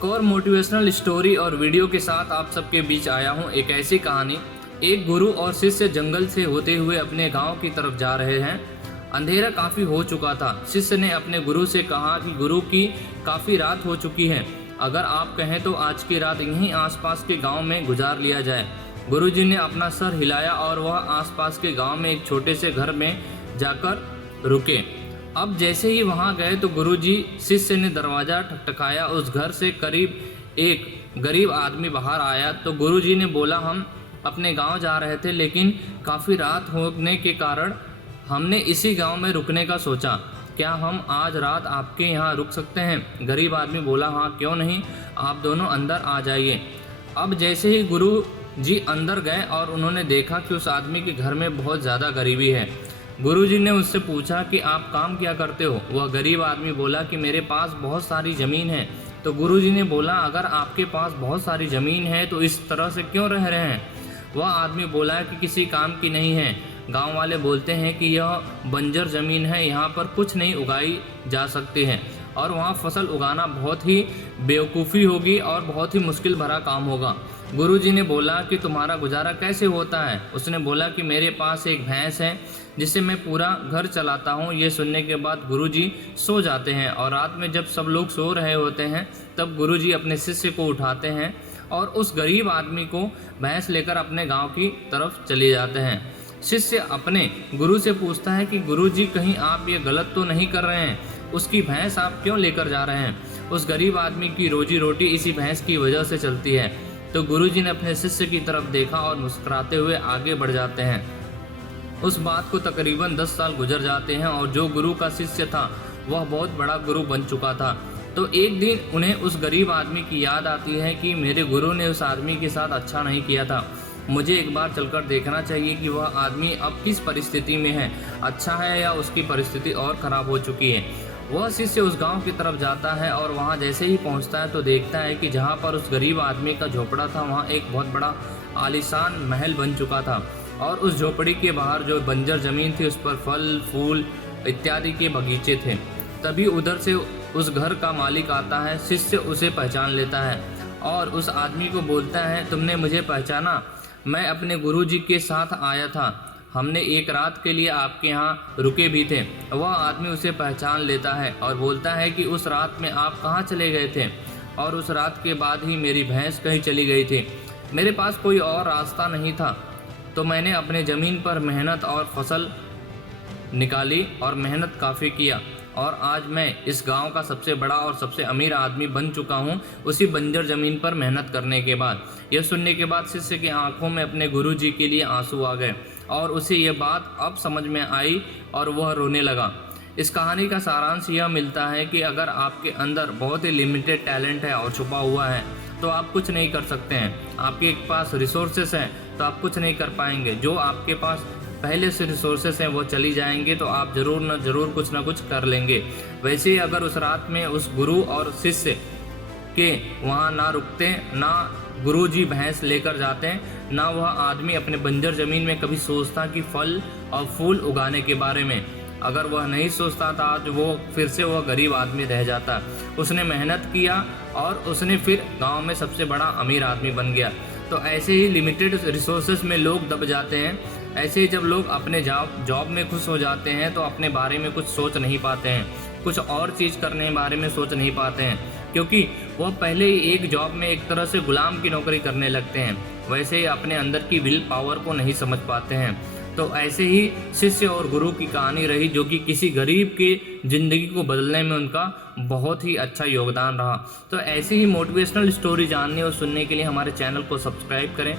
एक और motivational story और वीडियो के साथ आप सबके बीच आया हूँ। एक ऐसी कहानी, एक गुरु और शिष्य जंगल से होते हुए अपने गांव की तरफ जा रहे हैं। अंधेरा काफ़ी हो चुका था। शिष्य ने अपने गुरु से कहा कि गुरु की काफ़ी रात हो चुकी है, अगर आप कहें तो आज की रात यहीं आसपास के गांव में गुजार लिया जाए। गुरुजी ने अपना सर हिलाया और वह आसपास के गांव में एक छोटे से घर में जाकर रुके। अब जैसे ही वहां गए तो गुरुजी शिष्य ने दरवाज़ा ठकठकाया। उस घर से करीब एक गरीब आदमी बाहर आया तो गुरुजी ने बोला, हम अपने गांव जा रहे थे, लेकिन काफ़ी रात होने के कारण हमने इसी गांव में रुकने का सोचा। क्या हम आज रात आपके यहाँ रुक सकते हैं? गरीब आदमी बोला, हाँ क्यों नहीं, आप दोनों अंदर आ जाइए। अब जैसे ही गुरु जी अंदर गए और उन्होंने देखा कि उस आदमी के घर में बहुत ज़्यादा गरीबी है। गुरुजी ने उससे पूछा कि आप काम क्या करते हो? वह गरीब आदमी बोला कि मेरे पास बहुत सारी ज़मीन है। तो गुरुजी ने बोला, अगर आपके पास बहुत सारी ज़मीन है तो इस तरह से क्यों रह रहे हैं? वह आदमी बोला कि किसी काम की नहीं है। गांव वाले बोलते हैं कि यह बंजर ज़मीन है, यहाँ पर कुछ नहीं उगाई जा सकती है और वहाँ फसल उगाना बहुत ही बेवकूफ़ी होगी और बहुत ही मुश्किल भरा काम होगा। गुरुजी ने बोला कि तुम्हारा गुजारा कैसे होता है? उसने बोला कि मेरे पास एक भैंस है जिससे मैं पूरा घर चलाता हूँ। ये सुनने के बाद गुरुजी सो जाते हैं और रात में जब सब लोग सो रहे होते हैं तब गुरुजी अपने शिष्य को उठाते हैं और उस गरीब आदमी को भैंस लेकर अपने गांव की तरफ चले जाते हैं। शिष्य अपने गुरु से पूछता है कि गुरुजी, कहीं आप ये गलत तो नहीं कर रहे हैं? उसकी भैंस आप क्यों लेकर जा रहे हैं? उस गरीब आदमी की रोजी रोटी इसी भैंस की वजह से चलती है। तो गुरुजी ने अपने शिष्य की तरफ देखा और मुस्कुराते हुए आगे बढ़ जाते हैं। उस बात को तकरीबन 10 साल गुजर जाते हैं और जो गुरु का शिष्य था वह बहुत बड़ा गुरु बन चुका था। तो एक दिन उन्हें उस गरीब आदमी की याद आती है कि मेरे गुरु ने उस आदमी के साथ अच्छा नहीं किया था, मुझे एक बार चलकर देखना चाहिए कि वह आदमी अब किस परिस्थिति में है, अच्छा है या उसकी परिस्थिति और ख़राब हो चुकी है। वह शिष्य उस गांव की तरफ जाता है और वहां जैसे ही पहुंचता है तो देखता है कि जहां पर उस गरीब आदमी का झोपड़ा था वहां एक बहुत बड़ा आलीशान महल बन चुका था और उस झोपड़ी के बाहर जो बंजर ज़मीन थी उस पर फल फूल इत्यादि के बगीचे थे। तभी उधर से उस घर का मालिक आता है। शिष्य उसे पहचान लेता है और उस आदमी को बोलता है, तुमने मुझे पहचाना? मैं अपने गुरुजी के साथ आया था, हमने एक रात के लिए आपके यहाँ रुके भी थे। वह आदमी उसे पहचान लेता है और बोलता है कि उस रात में आप कहाँ चले गए थे? और उस रात के बाद ही मेरी भैंस कहीं चली गई थी, मेरे पास कोई और रास्ता नहीं था, तो मैंने अपने ज़मीन पर मेहनत और फसल निकाली और मेहनत काफ़ी किया और आज मैं इस गांव का सबसे बड़ा और सबसे अमीर आदमी बन चुका हूं, उसी बंजर ज़मीन पर मेहनत करने के बाद। यह सुनने के बाद शिष्य की आंखों में अपने गुरुजी के लिए आंसू आ गए और उसे यह बात अब समझ में आई और वह रोने लगा। इस कहानी का सारांश यह मिलता है कि अगर आपके अंदर बहुत ही लिमिटेड टैलेंट है और छुपा हुआ है तो आप कुछ नहीं कर सकते हैं। आपके पास रिसोर्सेस हैं तो आप कुछ नहीं कर पाएंगे। जो आपके पास पहले से रिसोर्सेस हैं वो चली जाएंगे तो आप ज़रूर न ज़रूर कुछ ना कुछ कर लेंगे। वैसे ही अगर उस रात में उस गुरु और शिष्य के वहाँ ना रुकते, ना गुरुजी भैंस लेकर जाते, ना वह आदमी अपने बंजर ज़मीन में कभी सोचता कि फल और फूल उगाने के बारे में, अगर वह नहीं सोचता था तो वो फिर से वह गरीब आदमी रह जाता। उसने मेहनत किया और उसने फिर गांव में सबसे बड़ा अमीर आदमी बन गया। तो ऐसे ही लिमिटेड रिसोर्सेज में लोग दब जाते हैं। ऐसे ही जब लोग अपने जॉब में खुश हो जाते हैं तो अपने बारे में कुछ सोच नहीं पाते हैं, कुछ और चीज़ करने के बारे में सोच नहीं पाते हैं, क्योंकि वह पहले ही एक जॉब में एक तरह से गुलाम की नौकरी करने लगते हैं। वैसे ही अपने अंदर की विल पावर को नहीं समझ पाते हैं। तो ऐसे ही शिष्य और गुरु की कहानी रही, जो कि किसी गरीब के ज़िंदगी को बदलने में उनका बहुत ही अच्छा योगदान रहा। तो ऐसे ही मोटिवेशनल स्टोरी जानने और सुनने के लिए हमारे चैनल को सब्सक्राइब करें।